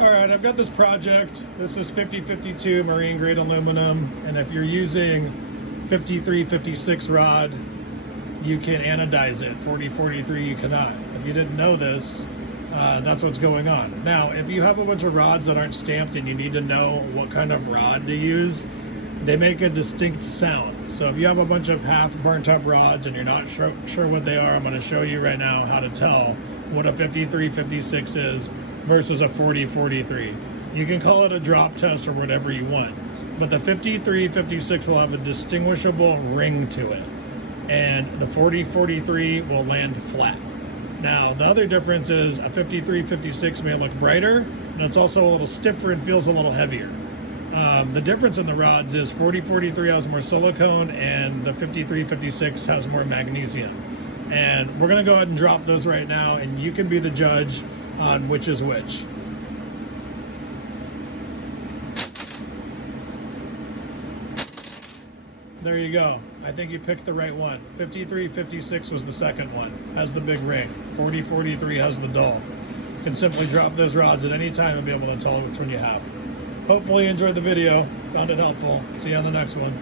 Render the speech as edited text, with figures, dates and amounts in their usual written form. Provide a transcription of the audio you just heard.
All right, I've got this project. This is 5052 marine grade aluminum, and if you're using 5356 rod, you can anodize it. 4043 you cannot. If you didn't know this, that's what's going on. Now, if you have a bunch of rods that aren't stamped and you need to know what kind of rod to use, they make a distinct sound. So if you have a bunch of half burnt up rods and you're not sure what they are, I'm going to show you right now how to tell what a 5356 is versus a 4043. You can call it a drop test or whatever you want, but the 5356 will have a distinguishable ring to it, and the 4043 will land flat. Now, the other difference is a 5356 may look brighter, and it's also a little stiffer and feels a little heavier. The difference in the rods is 4043 has more silicone and the 5356 has more magnesium. And we're going to go ahead and drop those right now, and you can be the judge on which is which. There you go. I think you picked the right one. 5356 was the second one. Has the big ring. 4043 has the dull. You can simply drop those rods at any time and be able to tell which one you have. Hopefully you enjoyed the video, found it helpful. See you on the next one.